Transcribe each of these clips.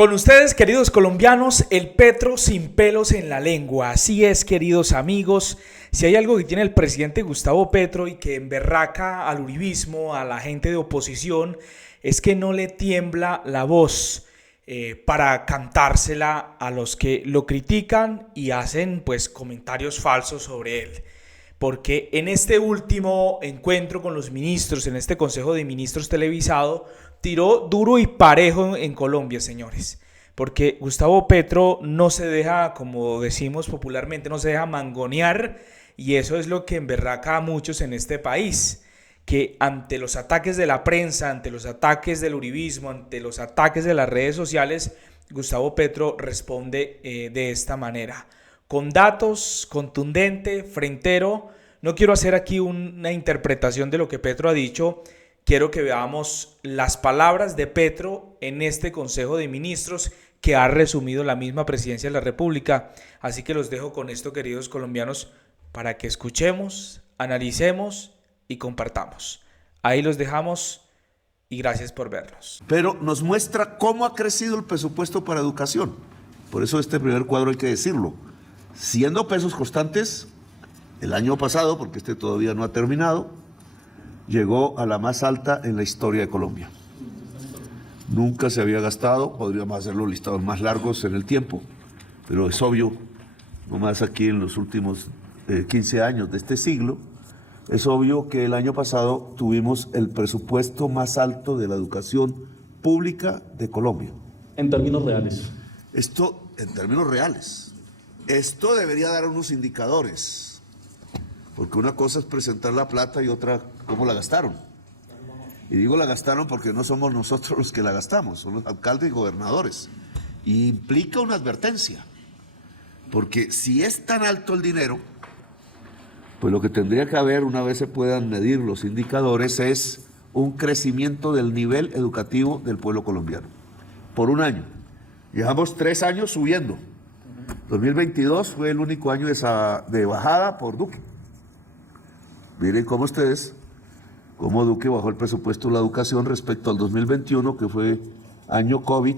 Con ustedes, queridos colombianos, el Petro sin pelos en la lengua. Así es, queridos amigos. Si hay algo que tiene el presidente Gustavo Petro y que emberraca al uribismo, a la gente de oposición, es que no le tiembla la voz para cantársela a los que lo critican y hacen pues comentarios falsos sobre él. Porque en este último encuentro con los ministros, en este Consejo de Ministros televisado, tiró duro y parejo en Colombia, señores. Porque Gustavo Petro no se deja, como decimos popularmente, no se deja mangonear, y eso es lo que emberraca a muchos en este país. Que ante los ataques de la prensa, ante los ataques del uribismo, ante los ataques de las redes sociales, Gustavo Petro responde de esta manera. Con datos, contundente, frentero. No quiero hacer aquí una interpretación de lo que Petro ha dicho. Quiero que veamos las palabras de Petro en este Consejo de Ministros que ha resumido la misma Presidencia de la República. Así que los dejo con esto, queridos colombianos, para que escuchemos, analicemos y compartamos. Ahí los dejamos y gracias por vernos. Pero nos muestra cómo ha crecido el presupuesto para educación. Por eso este primer cuadro hay que decirlo. Siendo pesos constantes, el año pasado, porque este todavía no ha terminado, llegó a la más alta en la historia de Colombia. Nunca se había gastado, podríamos hacer los listados más largos en el tiempo, pero es obvio, nomás aquí en los últimos 15 años de este siglo, es obvio que el año pasado tuvimos el presupuesto más alto de la educación pública de Colombia. En términos reales. Esto, en términos reales, esto debería dar unos indicadores, porque una cosa es presentar la plata y otra cómo la gastaron. Y digo la gastaron porque no somos nosotros los que la gastamos, son los alcaldes y gobernadores. Y implica una advertencia, porque si es tan alto el dinero, pues lo que tendría que haber, una vez se puedan medir los indicadores, es un crecimiento del nivel educativo del pueblo colombiano. Por un año. Llevamos 3 años subiendo. 2022 fue el único año de bajada por Duque. Miren cómo Duque bajó el presupuesto de la educación respecto al 2021, que fue año COVID,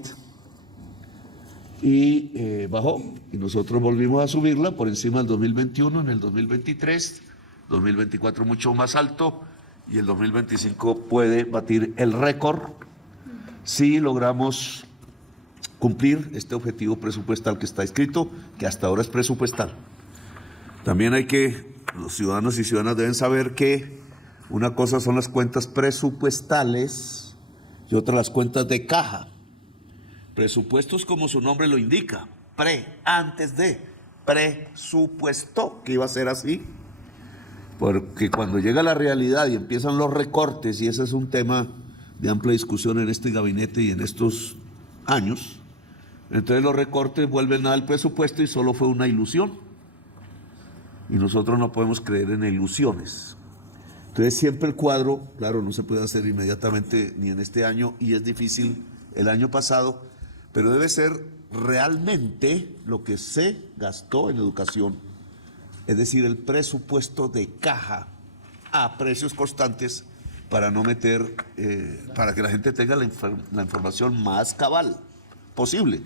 y bajó. Y nosotros volvimos a subirla por encima del 2021, en el 2023, 2024 mucho más alto, y el 2025 puede batir el récord si logramos cumplir este objetivo presupuestal que está escrito, que hasta ahora es presupuestal. También los ciudadanos y ciudadanas deben saber que una cosa son las cuentas presupuestales y otra las cuentas de caja. Presupuestos, como su nombre lo indica, antes de, presupuesto, que iba a ser así, porque cuando llega la realidad y empiezan los recortes, y ese es un tema de amplia discusión en este gabinete y en estos años, entonces los recortes vuelven al presupuesto y solo fue una ilusión. Y nosotros no podemos creer en ilusiones. Entonces siempre el cuadro, claro, no se puede hacer inmediatamente ni en este año, y es difícil el año pasado, pero debe ser realmente lo que se gastó en educación, es decir, el presupuesto de caja a precios constantes para no meter, para que la gente tenga la información más cabal posible.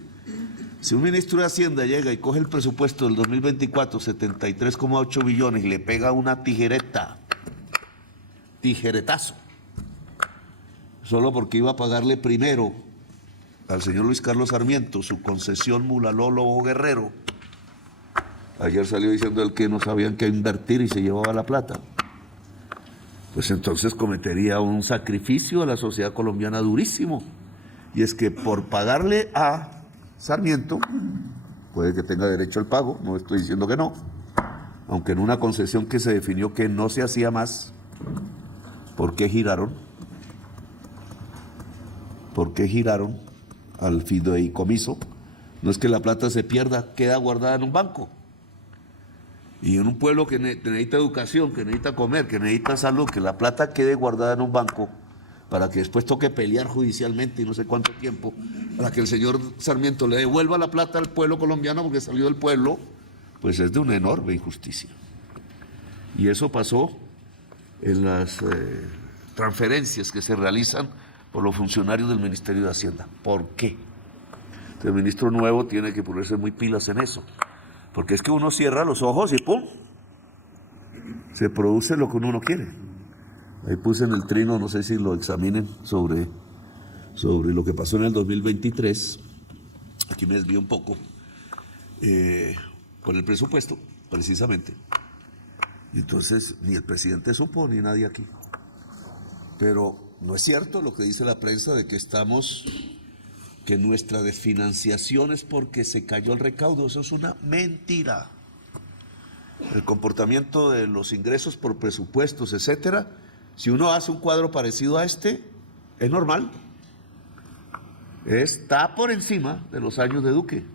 Si un ministro de Hacienda llega y coge el presupuesto del 2024, 73,8 billones, y le pega una tijeretazo, solo porque iba a pagarle primero al señor Luis Carlos Sarmiento su concesión Mulaló Guerrero. Ayer salió diciendo él que no sabían qué invertir y se llevaba la plata. Pues entonces cometería un sacrificio a la sociedad colombiana durísimo. Y es que por pagarle a Sarmiento, puede que tenga derecho al pago, no estoy diciendo que no, aunque en una concesión que se definió que no se hacía más. ¿Por qué giraron? ¿Por qué giraron al fideicomiso? No es que la plata se pierda, queda guardada en un banco. Y en un pueblo que necesita educación, que necesita comer, que necesita salud, que la plata quede guardada en un banco para que después toque pelear judicialmente y no sé cuánto tiempo, para que el señor Sarmiento le devuelva la plata al pueblo colombiano porque salió del pueblo, pues es de una enorme injusticia. Y eso pasó en las transferencias que se realizan por los funcionarios del Ministerio de Hacienda. ¿Por qué? El ministro nuevo tiene que ponerse muy pilas en eso, porque es que uno cierra los ojos y ¡pum! Se produce lo que uno no quiere. Ahí puse en el trino, no sé si lo examinen, sobre lo que pasó en el 2023. Aquí me desvío un poco, con el presupuesto, precisamente. Y entonces ni el presidente supo, ni nadie aquí. Pero no es cierto lo que dice la prensa de que nuestra desfinanciación es porque se cayó el recaudo. Eso es una mentira. El comportamiento de los ingresos por presupuestos, etcétera, si uno hace un cuadro parecido a este, es normal. Está por encima de los años de Duque.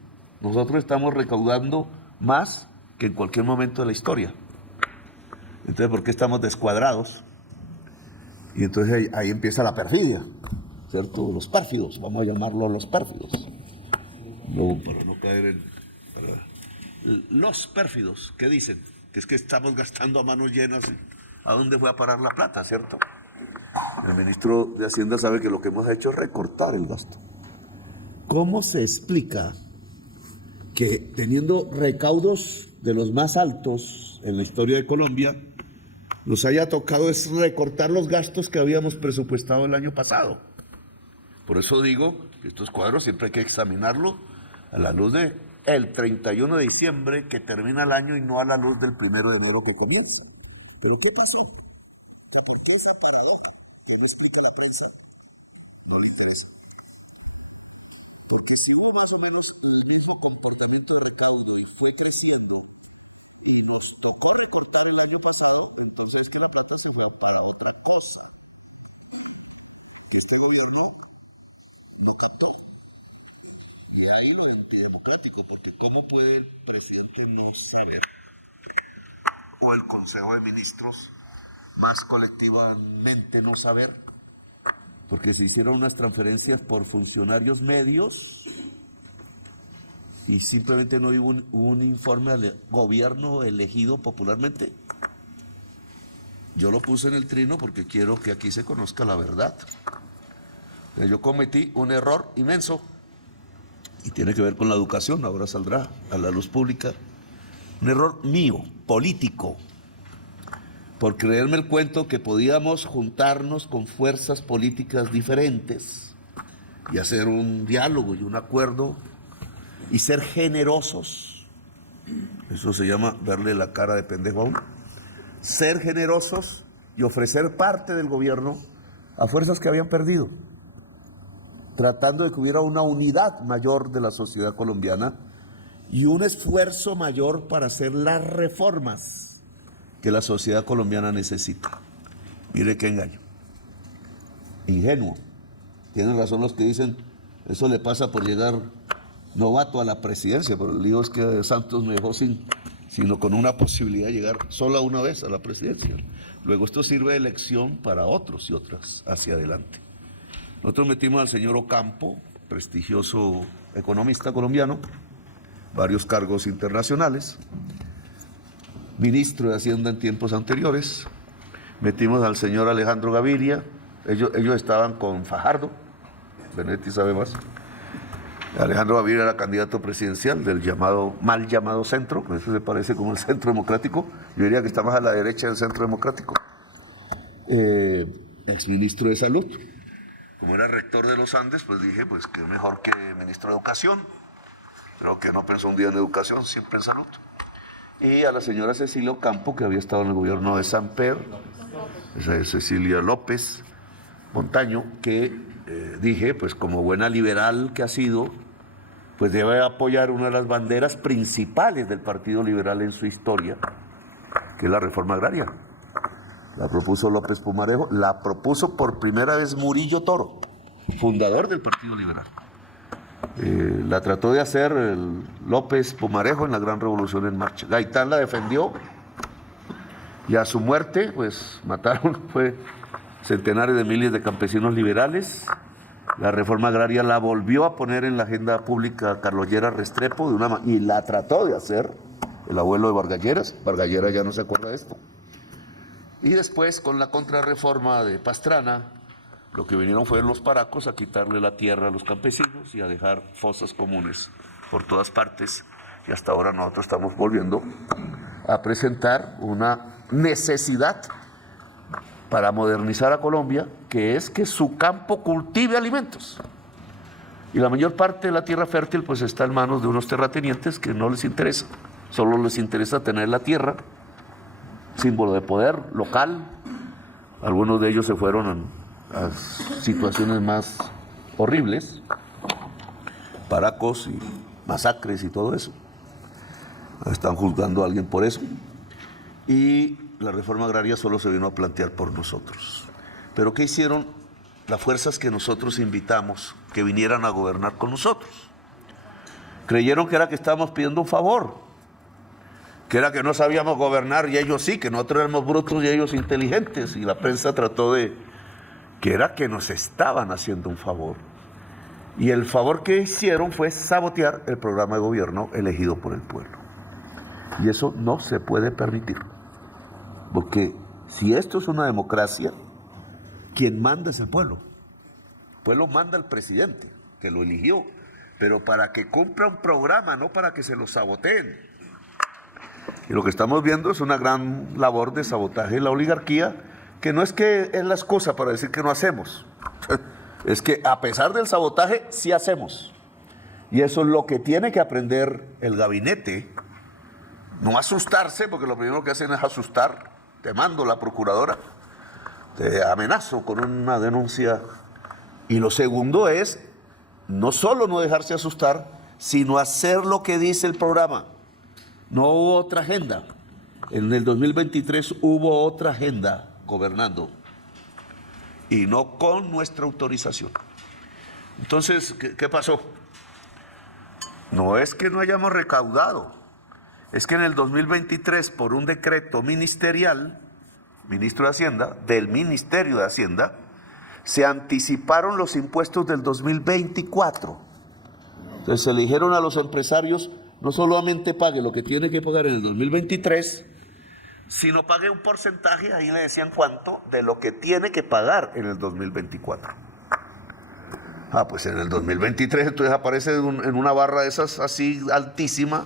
Nosotros estamos recaudando más que en cualquier momento de la historia. Entonces, ¿por qué estamos descuadrados? Y entonces ahí empieza la perfidia, ¿cierto? Los pérfidos, vamos a llamarlos los pérfidos. No, para no caer los pérfidos, ¿qué dicen? Que es que estamos gastando a manos llenas. ¿A dónde fue a parar la plata, cierto? El ministro de Hacienda sabe que lo que hemos hecho es recortar el gasto. ¿Cómo se explica que teniendo recaudos de los más altos en la historia de Colombia, nos haya tocado es recortar los gastos que habíamos presupuestado el año pasado? Por eso digo que estos cuadros siempre hay que examinarlos a la luz de el 31 de diciembre que termina el año y no a la luz del 1 de enero que comienza. ¿Pero qué pasó? ¿Por qué esa paradoja que no explica la prensa? No le interesa. Porque si hubo más o menos el mismo comportamiento de recaudo y fue creciendo y nos tocó recortar el año pasado, entonces es que la plata se fue para otra cosa. Y este gobierno no captó. Y ahí lo antidemocrático, porque ¿cómo puede el presidente no saber? O el Consejo de Ministros más colectivamente no saber, porque se hicieron unas transferencias por funcionarios medios y simplemente no hubo un informe al gobierno elegido popularmente. Yo lo puse en el trino porque quiero que aquí se conozca la verdad. Yo cometí un error inmenso y tiene que ver con la educación, ahora saldrá a la luz pública. Un error mío, político, por creerme el cuento que podíamos juntarnos con fuerzas políticas diferentes y hacer un diálogo y un acuerdo y ser generosos. Eso se llama verle la cara de pendejo a uno. Ser generosos y ofrecer parte del gobierno a fuerzas que habían perdido, tratando de que hubiera una unidad mayor de la sociedad colombiana y un esfuerzo mayor para hacer las reformas que la sociedad colombiana necesita. Mire qué engaño. Ingenuo. Tienen razón los que dicen, eso le pasa por llegar novato a la presidencia, pero el lío es que Santos me dejó sino con una posibilidad de llegar sola una vez a la presidencia. Luego esto sirve de lección para otros y otras hacia adelante. Nosotros metimos al señor Ocampo, prestigioso economista colombiano, varios cargos internacionales, ministro de Hacienda en tiempos anteriores. Metimos al señor Alejandro Gaviria, ellos estaban con Fajardo, Benetti sabe más. Alejandro Gaviria era candidato presidencial del mal llamado centro, que eso se parece como el centro democrático, yo diría que está más a la derecha del centro democrático. Exministro de Salud. Como era rector de los Andes, pues dije, pues que mejor que ministro de Educación. Creo que no pensó un día en educación, siempre en salud. Y a la señora Cecilia Ocampo, que había estado en el gobierno de Samper, esa es Cecilia López Montaño, que dije, pues como buena liberal que ha sido, pues debe apoyar una de las banderas principales del Partido Liberal en su historia, que es la reforma agraria. La propuso López Pumarejo, la propuso por primera vez Murillo Toro, fundador del Partido Liberal. La trató de hacer el López Pumarejo en la Gran Revolución en Marcha. Gaitán la defendió y a su muerte, pues mataron, fue centenares de miles de campesinos liberales. La reforma agraria la volvió a poner en la agenda pública Carlos Lleras Restrepo y la trató de hacer el abuelo de Vargas Lleras. Vargas Lleras ya no se acuerda de esto. Y después, con la contrarreforma de Pastrana, lo que vinieron fueron los paracos a quitarle la tierra a los campesinos y a dejar fosas comunes por todas partes. Y hasta ahora nosotros estamos volviendo a presentar una necesidad para modernizar a Colombia, que es que su campo cultive alimentos. Y la mayor parte de la tierra fértil pues está en manos de unos terratenientes que no les interesa, solo les interesa tener la tierra, símbolo de poder local. Algunos de ellos se fueron a situaciones más horribles, paracos y masacres y todo eso. Están juzgando a alguien por eso. Y la reforma agraria solo se vino a plantear por nosotros. Pero ¿qué hicieron las fuerzas que nosotros invitamos que vinieran a gobernar con nosotros? Creyeron que era que estábamos pidiendo un favor, que era que no sabíamos gobernar y ellos sí, que nosotros éramos brutos y ellos inteligentes, y la prensa trató de que era que nos estaban haciendo un favor. Y el favor que hicieron fue sabotear el programa de gobierno elegido por el pueblo. Y eso no se puede permitir, porque si esto es una democracia, quien manda es el pueblo. El pueblo manda al presidente, que lo eligió, pero para que cumpla un programa, no para que se lo saboteen. Y lo que estamos viendo es una gran labor de sabotaje de la oligarquía, que no es que es la excusa para decir que no hacemos, es que a pesar del sabotaje, sí hacemos. Y eso es lo que tiene que aprender el gabinete. No asustarse, porque lo primero que hacen es asustar. Te mando la procuradora, te amenazo con una denuncia. Y lo segundo es, no solo no dejarse asustar, sino hacer lo que dice el programa. No hubo otra agenda. En el 2023 hubo otra agenda gobernando, y no con nuestra autorización. Entonces, ¿qué pasó? No es que no hayamos recaudado, es que en el 2023, por un decreto ministerial, ministro de Hacienda, del Ministerio de Hacienda, se anticiparon los impuestos del 2024. Entonces se le dijeron a los empresarios, no solamente pague lo que tiene que pagar en el 2023, sino pague un porcentaje, ahí le decían cuánto, de lo que tiene que pagar en el 2024. Pues en el 2023 entonces aparece en una barra de esas así altísima,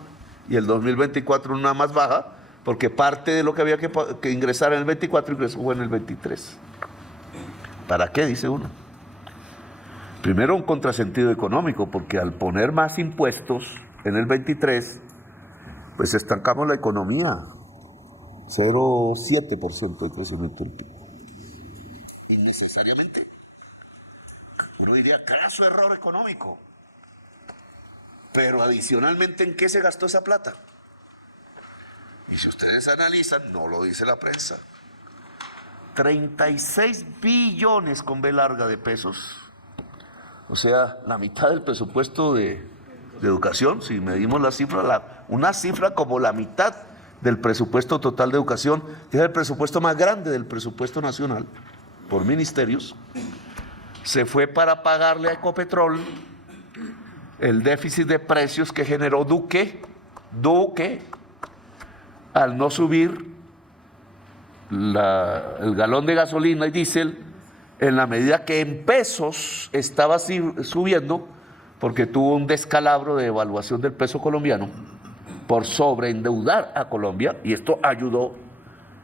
y el 2024 una más baja, porque parte de lo que había que ingresar en el 24 ingresó en el 23. ¿Para qué? Dice uno. Primero, un contrasentido económico, porque al poner más impuestos en el 23, pues estancamos la economía. 0,7% de crecimiento del PIB. Innecesariamente. Uno diría, craso error económico. Pero adicionalmente, ¿en qué se gastó esa plata? Y si ustedes analizan, no lo dice la prensa, 36 billones con B larga de pesos. O sea, la mitad del presupuesto de educación, si medimos la cifra, una cifra como la mitad del presupuesto total de educación, que es el presupuesto más grande del presupuesto nacional, por ministerios, se fue para pagarle a Ecopetrol el déficit de precios que generó Duque, al no subir el galón de gasolina y diésel en la medida que en pesos estaba subiendo, porque tuvo un descalabro de devaluación del peso colombiano por sobreendeudar a Colombia, y esto ayudó,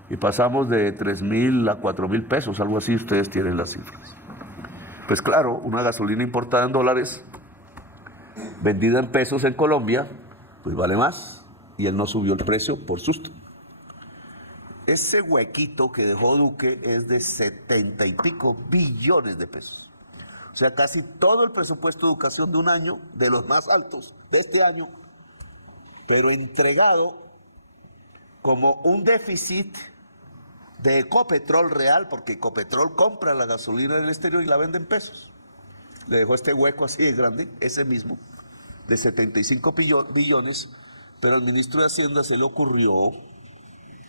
y pasamos de 3.000 a 4.000 pesos, algo así, ustedes tienen las cifras. Pues claro, una gasolina importada en dólares, vendida en pesos en Colombia, pues vale más, y él no subió el precio por susto. Ese huequito que dejó Duque es de 70 y pico billones de pesos. O sea, casi todo el presupuesto de educación de un año, de los más altos de este año, pero entregado como un déficit de Ecopetrol real, porque Ecopetrol compra la gasolina del exterior y la vende en pesos. Le dejó este hueco así de grande, ese mismo, de 75 billones, pero al ministro de Hacienda se le ocurrió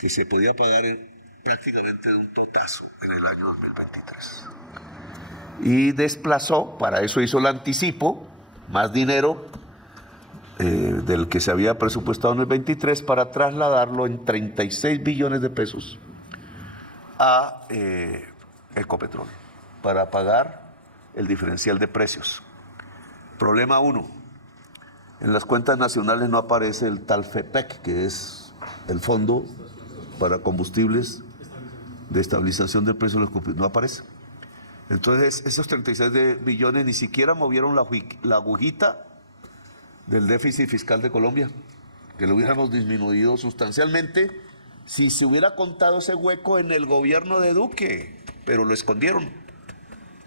que se podía pagar prácticamente de un totazo en el año 2023. Y desplazó, para eso hizo el anticipo, más dinero del que se había presupuestado en el 23, para trasladarlo en 36 billones de pesos a Ecopetrol. para pagar el diferencial de precios. Problema 1. En las cuentas nacionales no aparece el tal FEPEC, que es el Fondo para Combustibles de Estabilización del Precio de los Combustibles. No aparece. Entonces, esos 36 billones ni siquiera movieron la agujita del déficit fiscal de Colombia, que lo hubiéramos disminuido sustancialmente si se hubiera contado ese hueco en el gobierno de Duque, pero lo escondieron.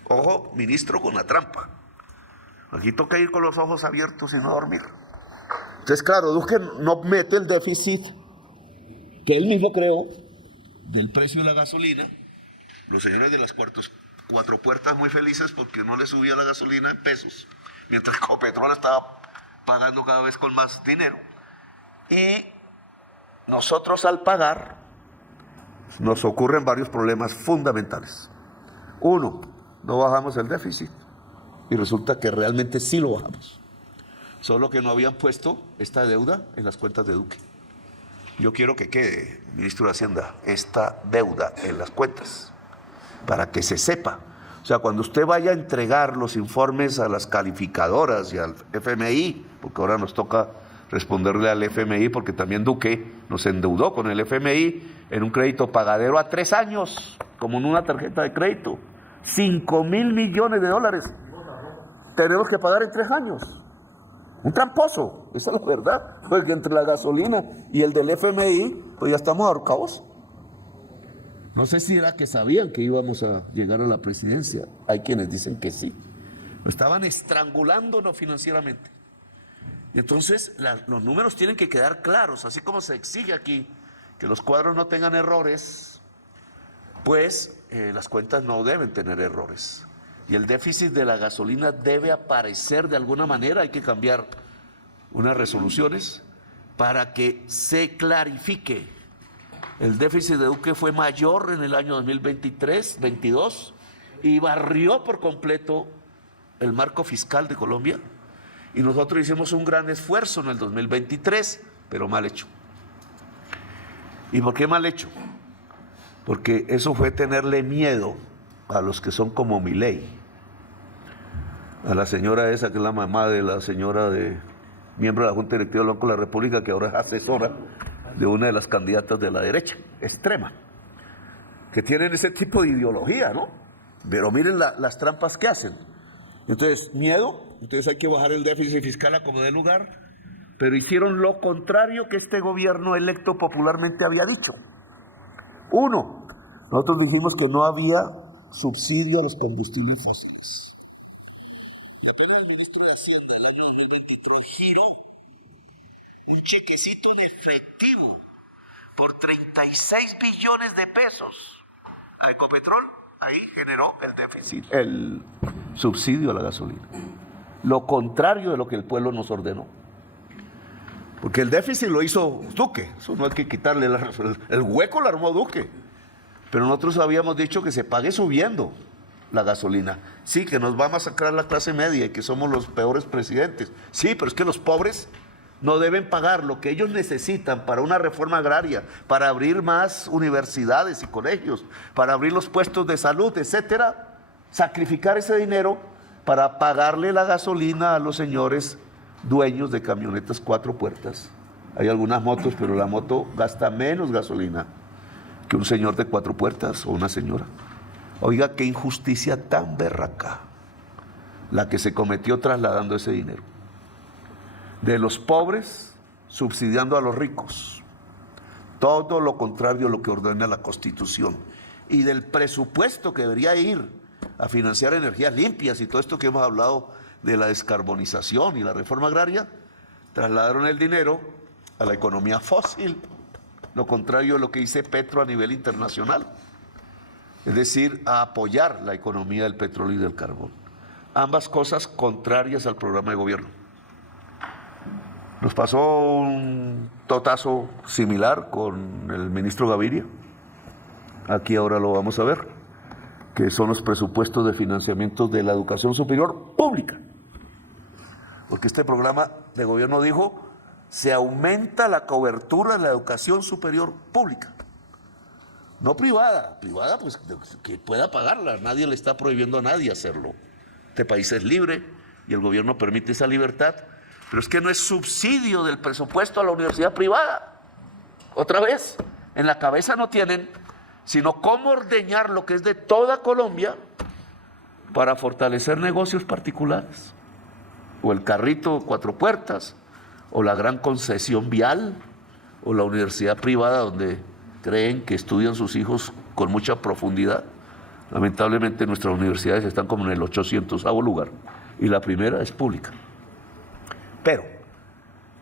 Ojo, ministro, con la trampa. Aquí toca ir con los ojos abiertos y no dormir. Entonces, claro, Duque no mete el déficit que él mismo creó del precio de la gasolina. Los señores de las cuatro puertas muy felices porque no les subía la gasolina en pesos, mientras que Ecopetrol estaba pagando cada vez con más dinero. Y nosotros al pagar nos ocurren varios problemas fundamentales. 1, no bajamos el déficit y resulta que realmente sí lo bajamos, solo que no habían puesto esta deuda en las cuentas de Duque. Yo quiero que quede, ministro de Hacienda, esta deuda en las cuentas para que se sepa. O sea, cuando usted vaya a entregar los informes a las calificadoras y al FMI, porque ahora nos toca responderle al FMI, porque también Duque nos endeudó con el FMI en un crédito pagadero a 3 años, como en una tarjeta de crédito. 5.000 millones de dólares tenemos que pagar en 3 años. Un tramposo, esa es la verdad, porque entre la gasolina y el del FMI, pues ya estamos ahorcados. No sé si era que sabían que íbamos a llegar a la presidencia. Hay quienes dicen que sí. Estaban estrangulándonos financieramente. Y entonces los números tienen que quedar claros, así como se exige aquí que los cuadros no tengan errores, pues las cuentas no deben tener errores. Y el déficit de la gasolina debe aparecer de alguna manera. Hay que cambiar unas resoluciones para que se clarifique. El déficit de Duque fue mayor en el año 2023-22 y barrió por completo el marco fiscal de Colombia. Y nosotros hicimos un gran esfuerzo en el 2023, pero mal hecho. ¿Y por qué mal hecho? Porque eso fue tenerle miedo a los que son como Milei, a la señora esa que es la mamá de la señora miembro de la Junta Directiva del Banco de la República, que ahora es asesora de una de las candidatas de la derecha extrema, que tienen ese tipo de ideología, ¿no? Pero miren las trampas que hacen. Entonces, miedo, entonces hay que bajar el déficit fiscal a como dé lugar, pero hicieron lo contrario que este gobierno electo popularmente había dicho. 1, nosotros dijimos que no había subsidio a los combustibles fósiles. Y apenas el ministro de Hacienda el año 2023 giró un chequecito en efectivo por 36 billones de pesos a Ecopetrol, ahí generó el déficit, el subsidio a la gasolina. Lo contrario de lo que el pueblo nos ordenó. Porque el déficit lo hizo Duque, eso no hay que quitarle, el hueco lo armó Duque. Pero nosotros habíamos dicho que se pague subiendo la gasolina. Sí, que nos va a masacrar la clase media y que somos los peores presidentes. Sí, pero es que los pobres no deben pagar lo que ellos necesitan para una reforma agraria, para abrir más universidades y colegios, para abrir los puestos de salud, etcétera. Sacrificar ese dinero para pagarle la gasolina a los señores dueños de camionetas 4 puertas. Hay algunas motos, pero la moto gasta menos gasolina que un señor de 4 puertas o una señora. Oiga, qué injusticia tan berraca la que se cometió trasladando ese dinero. De los pobres subsidiando a los ricos. Todo lo contrario a lo que ordena la Constitución. Y del presupuesto que debería ir a financiar energías limpias y todo esto que hemos hablado de la descarbonización y la reforma agraria, trasladaron el dinero a la economía fósil, lo contrario a lo que dice Petro a nivel internacional, es decir, a apoyar la economía del petróleo y del carbón. Ambas cosas contrarias al programa de gobierno. Nos pasó un totazo similar con el ministro Gaviria, aquí ahora lo vamos a ver, que son los presupuestos de financiamiento de la educación superior pública. Porque este programa de gobierno dijo, se aumenta la cobertura de la educación superior pública. No privada, privada pues que pueda pagarla, nadie le está prohibiendo a nadie hacerlo. Este país es libre y el gobierno permite esa libertad, pero es que no es subsidio del presupuesto a la universidad privada. Otra vez, en la cabeza no tienen sino cómo ordeñar lo que es de toda Colombia para fortalecer negocios particulares, o el carrito 4 puertas, o la gran concesión vial, o la universidad privada donde creen que estudian sus hijos con mucha profundidad. Lamentablemente nuestras universidades están como en el 800º lugar, y la primera es pública. Pero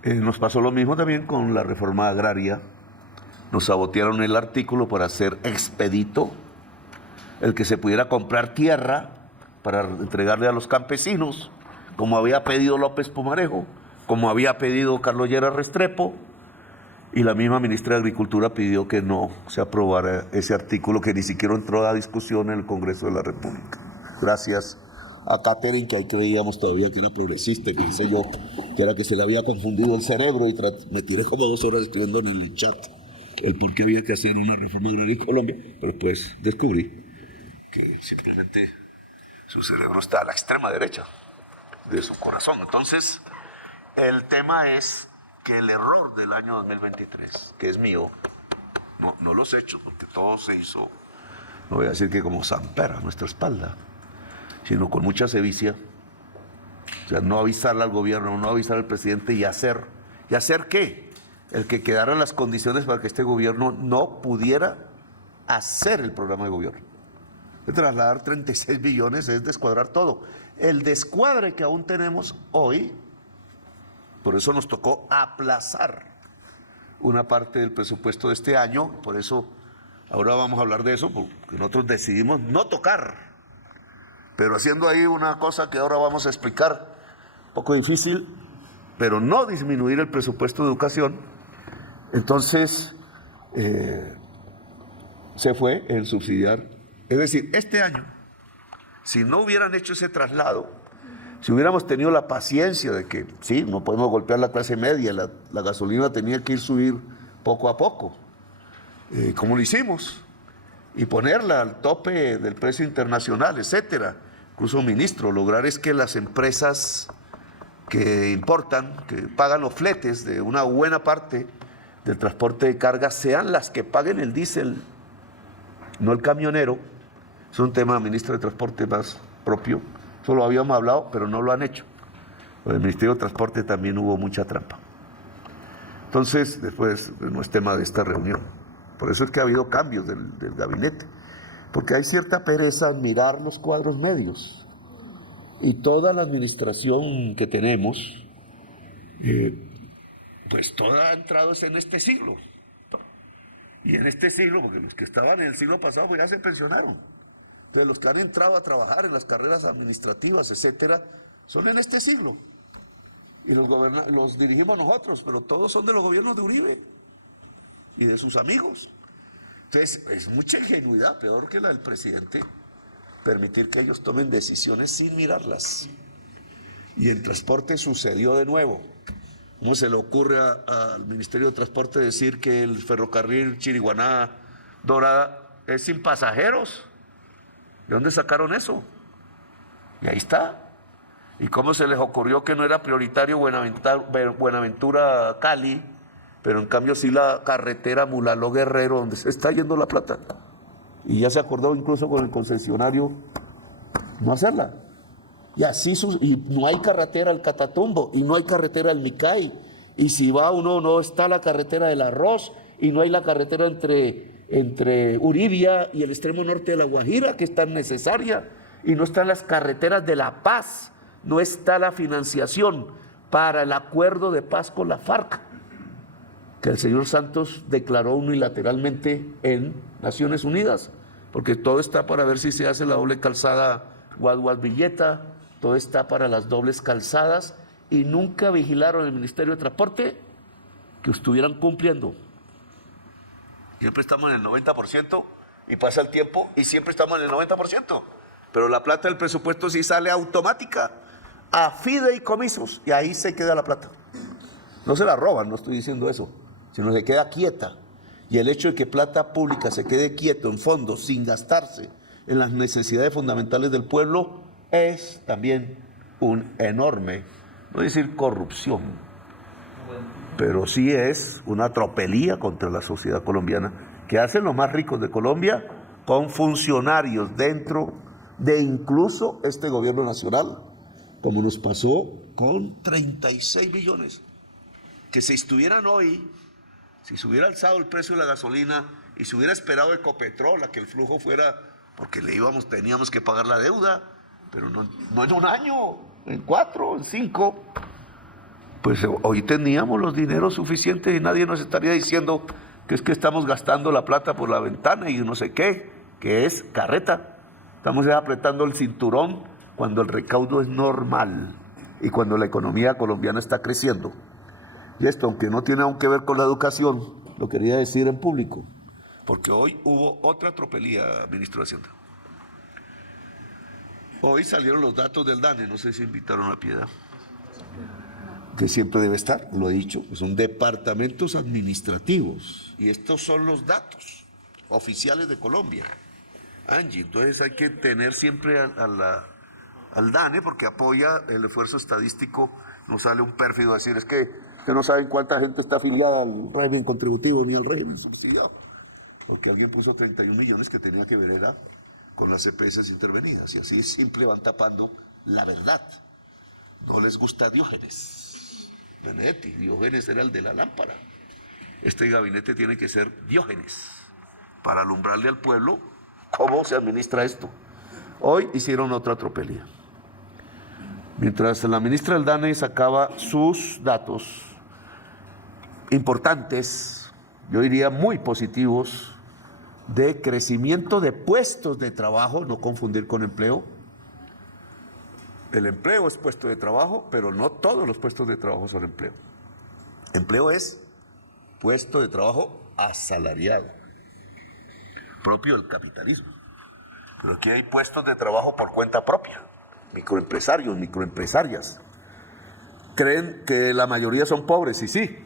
nos pasó lo mismo también con la reforma agraria. Nos sabotearon el artículo para hacer expedito el que se pudiera comprar tierra para entregarle a los campesinos, como había pedido López Pumarejo, como había pedido Carlos Lleras Restrepo, y la misma ministra de Agricultura pidió que no se aprobara ese artículo que ni siquiera entró a discusión en el Congreso de la República. Gracias a Catherine, que ahí creíamos todavía que era progresista, que sé yo, que era que se le había confundido el cerebro, y me tiré como 2 horas escribiendo en el chat el por qué había que hacer una reforma agraria en Colombia, pero pues descubrí que simplemente su cerebro está a la extrema derecha de su corazón. Entonces, el tema es que el error del año 2023, que es mío, no los hechos, porque todo se hizo, no voy a decir que como zampera a nuestra espalda, sino con mucha sevicia. O sea, no avisarle al gobierno, no avisar al presidente ¿y hacer qué? El que quedaran las condiciones para que este gobierno no pudiera hacer el programa de gobierno. De trasladar 36 billones es descuadrar todo. El descuadre que aún tenemos hoy, por eso nos tocó aplazar una parte del presupuesto de este año, por eso ahora vamos a hablar de eso, porque nosotros decidimos no tocar, pero haciendo ahí una cosa que ahora vamos a explicar, un poco difícil, pero no disminuir el presupuesto de educación. Entonces, se fue en subsidiar. Es decir, este año, si no hubieran hecho ese traslado, si hubiéramos tenido la paciencia de que, sí, no podemos golpear la clase media, la gasolina tenía que ir subir poco a poco, como lo hicimos, y ponerla al tope del precio internacional, etcétera. Incluso, ministro, lograr es que las empresas que importan, que pagan los fletes de una buena parte del transporte de carga, sean las que paguen el diésel, no el camionero. Es un tema, ministro de Transporte, más propio. Eso lo habíamos hablado, pero no lo han hecho. En el Ministerio de Transporte también hubo mucha trampa. Entonces, después no es tema de esta reunión. Por eso es que ha habido cambios del gabinete, porque hay cierta pereza en mirar los cuadros medios. Y toda la administración que tenemos, pues toda ha entrado en este siglo. Y en este siglo, porque los que estaban en el siglo pasado pues ya se pensionaron. Entonces los que han entrado a trabajar en las carreras administrativas, etcétera, son en este siglo. Y los dirigimos nosotros, pero todos son de los gobiernos de Uribe y de sus amigos. Entonces es mucha ingenuidad, peor que la del presidente, permitir que ellos tomen decisiones sin mirarlas. Y en transporte sucedió de nuevo. ¿Cómo se le ocurre al Ministerio de Transporte decir que el ferrocarril Chiriguaná-Dorada es sin pasajeros? ¿De dónde sacaron eso? Y ahí está. ¿Y cómo se les ocurrió que no era prioritario Buenaventura-Cali, pero en cambio sí la carretera Mulaló-Guerrero, donde se está yendo la plata? Y ya se acordó incluso con el concesionario no hacerla. Y así, y no hay carretera al Catatumbo, y no hay carretera al Micay, y si va uno, no está la carretera del Arroz, y no hay la carretera entre Uribia y el extremo norte de La Guajira, que es tan necesaria, y no están las carreteras de La Paz, no está la financiación para el acuerdo de paz con la FARC, que el señor Santos declaró unilateralmente en Naciones Unidas, porque todo está para ver si se hace la doble calzada Guaduas-Villeta, todo está para las dobles calzadas, y nunca vigilaron el Ministerio de Transporte que estuvieran cumpliendo. Siempre estamos en el 90% y pasa el tiempo y siempre estamos en el 90%, pero la plata del presupuesto sí sale automática, a fideicomisos, y ahí se queda la plata. No se la roban, no estoy diciendo eso, sino se queda quieta. y el hecho de que plata pública se quede quieto en fondos sin gastarse en las necesidades fundamentales del pueblo es también un enorme, no decir corrupción, pero sí es una tropelía contra la sociedad colombiana que hacen los más ricos de Colombia con funcionarios dentro de incluso este gobierno nacional, como nos pasó con 36 millones, que si estuvieran hoy, si se hubiera alzado el precio de la gasolina y se hubiera esperado Ecopetrol a que el flujo fuera, porque teníamos que pagar la deuda, pero no en un año, en 4, en 5, pues hoy teníamos los dineros suficientes y nadie nos estaría diciendo que es que estamos gastando la plata por la ventana y no sé qué, que es carreta. Estamos apretando el cinturón cuando el recaudo es normal y cuando la economía colombiana está creciendo. Y esto, aunque no tiene aún que ver con la educación, lo quería decir en público, porque hoy hubo otra tropelía, ministro de Hacienda. Hoy salieron los datos del DANE, no sé si invitaron a Piedad, que siempre debe estar, lo he dicho, que son departamentos administrativos, y estos son los datos oficiales de Colombia. Angie, entonces hay que tener siempre al DANE, porque apoya el esfuerzo estadístico. No sale un pérfido a decir, es que no saben cuánta gente está afiliada al régimen contributivo ni al régimen subsidiado, porque alguien puso 31 millones que tenía que ver era con las EPS intervenidas, y así de simple van tapando la verdad. No les gusta Diógenes Benedetti. Diógenes era el de la lámpara. Este gabinete tiene que ser Diógenes para alumbrarle al pueblo cómo se administra esto. Hoy hicieron otra tropelía. Mientras la ministra del DANE sacaba sus datos importantes, yo diría muy positivos, de crecimiento de puestos de trabajo, no confundir con empleo. El empleo es puesto de trabajo, pero no todos los puestos de trabajo son empleo. Empleo es puesto de trabajo asalariado, propio del capitalismo. Pero aquí hay puestos de trabajo por cuenta propia, microempresarios, microempresarias. Creen que la mayoría son pobres, y sí,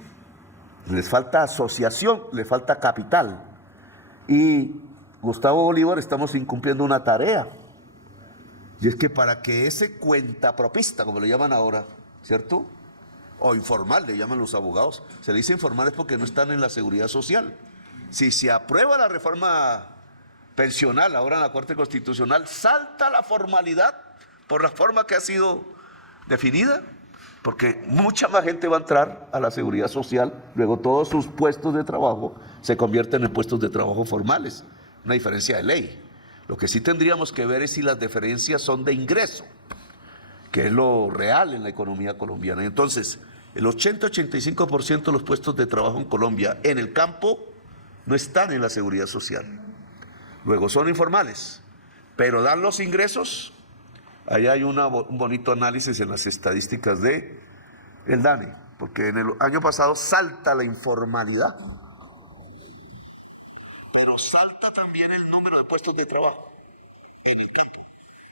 les falta asociación, les falta capital. Y Gustavo Bolívar estamos incumpliendo una tarea, y es que para que ese cuentapropista, como le llaman ahora, ¿cierto?, o informal, le llaman los abogados, se le dice informal es porque no están en la seguridad social. Si se aprueba la reforma pensional ahora en la Corte Constitucional, salta la formalidad por la forma que ha sido definida, porque mucha más gente va a entrar a la seguridad social, luego todos sus puestos de trabajo se convierten en puestos de trabajo formales, una diferencia de ley. Lo que sí tendríamos que ver es si las diferencias son de ingreso, que es lo real en la economía colombiana. Entonces, el 80-85% de los puestos de trabajo en Colombia en el campo no están en la seguridad social. Luego son informales, pero dan los ingresos. Ahí hay un bonito análisis en las estadísticas de el DANE, porque en el año pasado salta la informalidad, pero salta también el número de puestos de trabajo en el campo.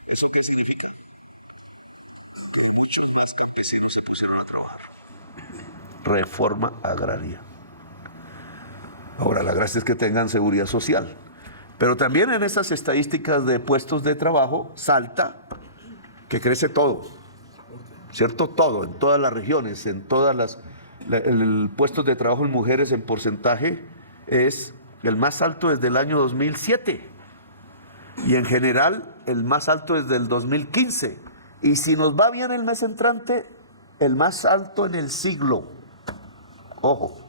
¿Eso qué significa? Que muchos más campesinos se pusieron a trabajar. Reforma agraria. Ahora, la gracia es que tengan seguridad social, pero también en esas estadísticas de puestos de trabajo salta que crece todo, ¿cierto? Todo, en todas las regiones, en todas las... El puestos de trabajo en mujeres en porcentaje es el más alto desde el año 2007 y en general el más alto desde el 2015. Y si nos va bien el mes entrante, el más alto en el siglo. Ojo.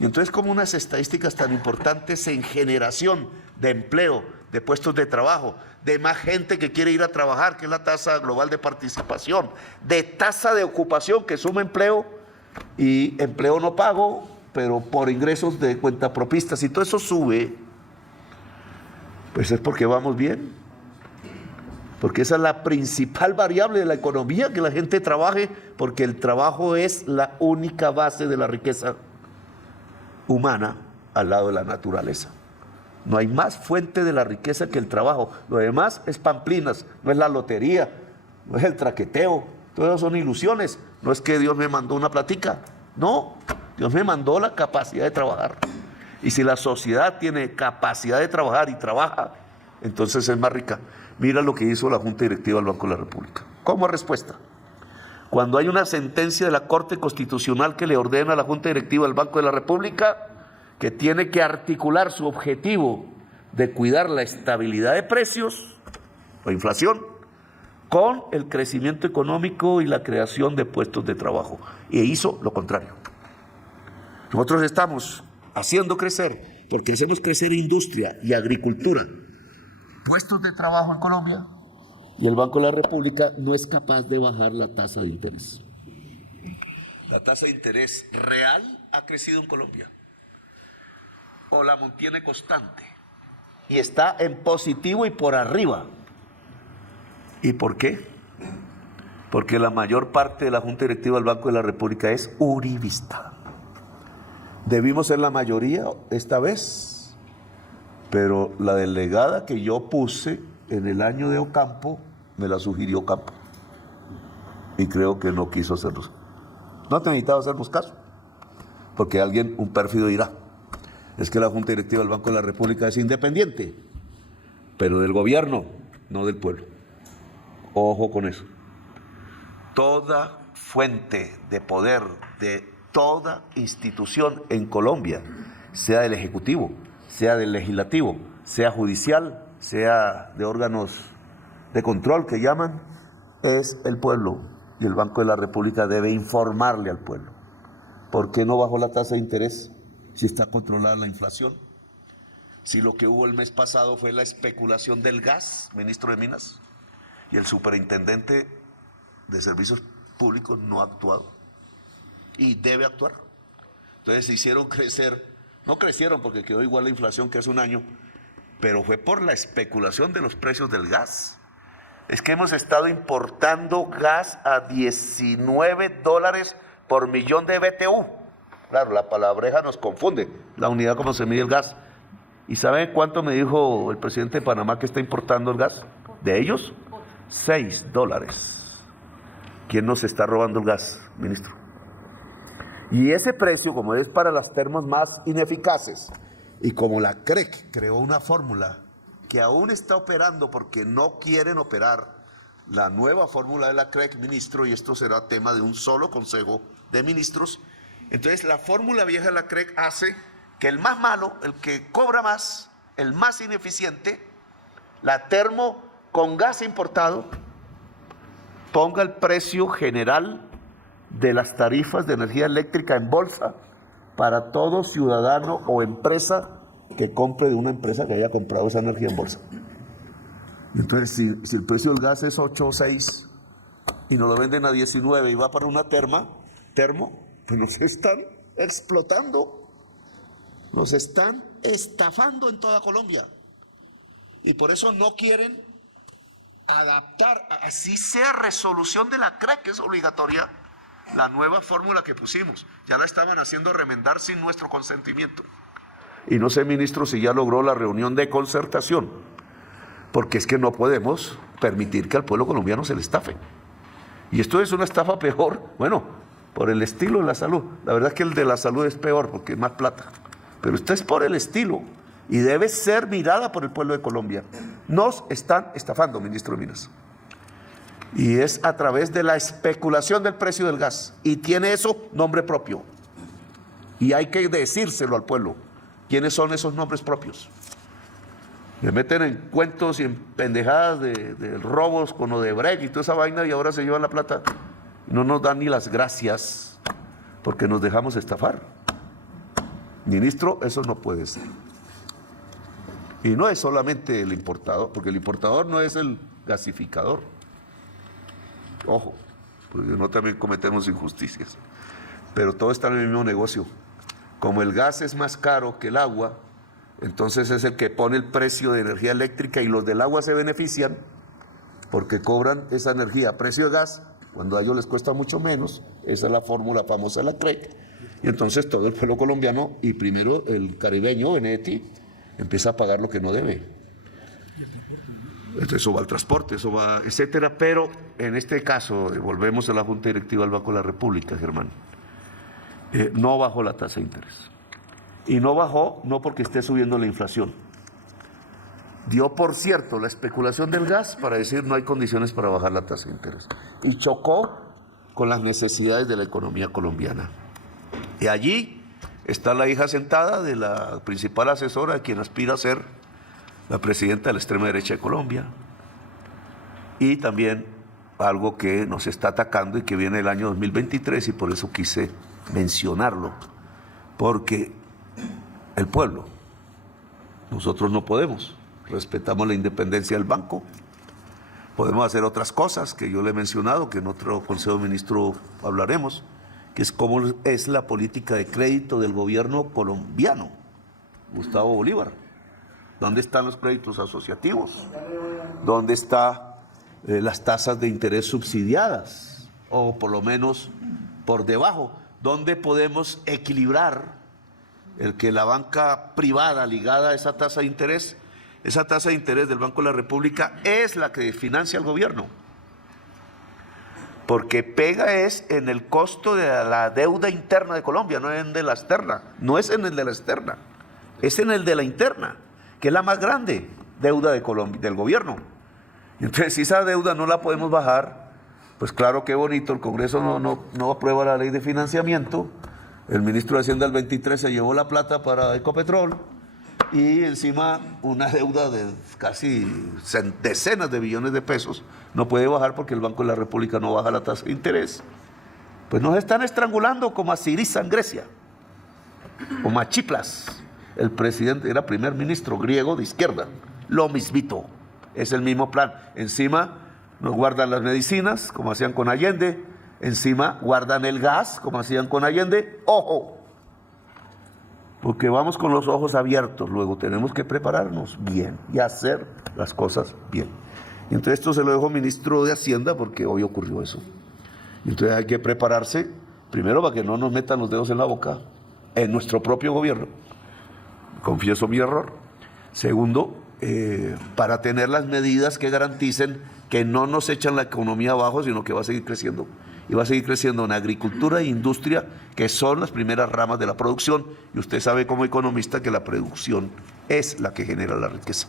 Y entonces, como unas estadísticas tan importantes en generación de empleo, de puestos de trabajo, de más gente que quiere ir a trabajar, que es la tasa global de participación, de tasa de ocupación que suma empleo y empleo no pago, pero por ingresos de cuentapropistas, y todo eso sube, pues es porque vamos bien. Porque esa es la principal variable de la economía, que la gente trabaje, porque el trabajo es la única base de la riqueza humana al lado de la naturaleza. No hay más fuente de la riqueza que el trabajo. Lo demás es pamplinas, no es la lotería, no es el traqueteo, todas son ilusiones. No es que Dios me mandó una platica, no, Dios me mandó la capacidad de trabajar. Y si la sociedad tiene capacidad de trabajar y trabaja, entonces es más rica. Mira lo que hizo la Junta Directiva del Banco de la República. Como respuesta, cuando hay una sentencia de la Corte Constitucional que le ordena a la Junta Directiva del Banco de la República que tiene que articular su objetivo de cuidar la estabilidad de precios o inflación con el crecimiento económico y la creación de puestos de trabajo. Y hizo lo contrario. Nosotros estamos haciendo crecer, porque hacemos crecer industria y agricultura, puestos de trabajo en Colombia, y el Banco de la República no es capaz de bajar la tasa de interés. La tasa de interés real ha crecido en Colombia, o la mantiene constante, y está en positivo y por arriba. ¿Y por qué? Porque la mayor parte de la Junta Directiva del Banco de la República es uribista. Debimos ser la mayoría esta vez, pero la delegada que yo puse en el año de Ocampo, me la sugirió Campo. Y creo que no quiso hacerlos. No ha necesitado hacernos caso, porque alguien, un pérfido dirá, es que la Junta Directiva del Banco de la República es independiente, pero del gobierno, no del pueblo. Ojo con eso. Toda fuente de poder de toda institución en Colombia, sea del Ejecutivo, sea del Legislativo, sea judicial, sea de órganos de control que llaman, es el pueblo. Y el Banco de la República debe informarle al pueblo. ¿Por qué no bajó la tasa de interés si está controlada la inflación? Si lo que hubo el mes pasado fue la especulación del gas, ministro de Minas, y el superintendente de Servicios Públicos no ha actuado y debe actuar. Entonces se hicieron crecer, no crecieron porque quedó igual la inflación que hace un año, pero fue por la especulación de los precios del gas. Es que hemos estado importando gas a $19 por millón de BTU. Claro, la palabreja nos confunde, la unidad como se mide el gas. ¿Y saben cuánto me dijo el presidente de Panamá que está importando el gas? ¿De ellos? $6. ¿Quién nos está robando el gas, ministro? Y ese precio, como es para las termas más ineficaces, y como la CREC creó una fórmula que aún está operando porque no quieren operar la nueva fórmula de la CREC, ministro, y esto será tema de un solo consejo de ministros, entonces la fórmula vieja de la CREC hace que el más malo, el que cobra más, el más ineficiente, la termo con gas importado, ponga el precio general de las tarifas de energía eléctrica en bolsa para todo ciudadano o empresa que compre de una empresa que haya comprado esa energía en bolsa. Entonces, si el precio del gas es 8 o 6 y nos lo venden a 19 y va para una termo, pues nos están explotando, nos están estafando en toda Colombia. Y por eso no quieren adaptar, así sea resolución de la CREC, que es obligatoria, la nueva fórmula que pusimos. Ya la estaban haciendo remendar sin nuestro consentimiento. Y no sé, ministro, si ya logró la reunión de concertación, porque es que no podemos permitir que al pueblo colombiano se le estafe. Y esto es una estafa peor, bueno, por el estilo de la salud. La verdad es que el de la salud es peor porque es más plata, pero esto es por el estilo y debe ser mirada por el pueblo de Colombia. Nos están estafando, ministro de Minas. Y es a través de la especulación del precio del gas. Y tiene eso nombre propio. Y hay que decírselo al pueblo. ¿Quiénes son esos nombres propios? Me meten en cuentos y en pendejadas de robos con Odebrecht y toda esa vaina y ahora se llevan la plata. No nos dan ni las gracias porque nos dejamos estafar. Ministro, eso no puede ser. Y no es solamente el importador, porque el importador no es el gasificador. Ojo, porque no también cometemos injusticias. Pero todo está en el mismo negocio. Como el gas es más caro que el agua, entonces es el que pone el precio de energía eléctrica y los del agua se benefician porque cobran esa energía a precio de gas cuando a ellos les cuesta mucho menos. Esa es la fórmula famosa de la CREC. Y entonces todo el pueblo colombiano y primero el caribeño, Benedetti, empieza a pagar lo que no debe. Eso va al transporte, eso va, etcétera. Pero en este caso, volvemos a la Junta Directiva del Banco de la República, Germán, no bajó la tasa de interés. Y no bajó, no porque esté subiendo la inflación. Dio por cierto la especulación del gas para decir no hay condiciones para bajar la tasa de interés. Y chocó con las necesidades de la economía colombiana. Y allí está la hija sentada de la principal asesora de quien aspira a ser la presidenta de la extrema derecha de Colombia. Y también algo que nos está atacando y que viene el año 2023, y por eso quise mencionarlo, porque el pueblo, nosotros no podemos, respetamos la independencia del banco, podemos hacer otras cosas que yo le he mencionado, que en otro Consejo de Ministros hablaremos, que es cómo es la política de crédito del gobierno colombiano, Gustavo Bolívar. ¿Dónde están los créditos asociativos? ¿Dónde están las tasas de interés subsidiadas? O por lo menos por debajo. ¿Dónde podemos equilibrar el que la banca privada ligada a esa tasa de interés, esa tasa de interés del Banco de la República es la que financia al gobierno? Porque pega es en el costo de la deuda interna de Colombia, no en de la externa. No es en el de la externa, es en el de la interna, que es la más grande deuda de Colombia, del gobierno. Entonces, si esa deuda no la podemos bajar, pues claro que bonito, el Congreso no aprueba la ley de financiamiento, el ministro de Hacienda el 23 se llevó la plata para Ecopetrol, y encima una deuda de casi decenas de billones de pesos no puede bajar porque el Banco de la República no baja la tasa de interés. Pues nos están estrangulando como a Siriza en Grecia, como a Chiplas. El presidente era primer ministro griego de izquierda, lo mismito, es el mismo plan. Encima nos guardan las medicinas, como hacían con Allende, encima guardan el gas, como hacían con Allende. ¡Ojo! Porque vamos con los ojos abiertos, luego tenemos que prepararnos bien y hacer las cosas bien. Y entonces esto se lo dejo al ministro de Hacienda porque hoy ocurrió eso. Y entonces hay que prepararse, primero para que no nos metan los dedos en la boca en nuestro propio gobierno. Confieso mi error. Segundo, para tener las medidas que garanticen que no nos echan la economía abajo, sino que va a seguir creciendo. Y va a seguir creciendo en agricultura e industria, que son las primeras ramas de la producción. Y usted sabe como economista que la producción es la que genera la riqueza.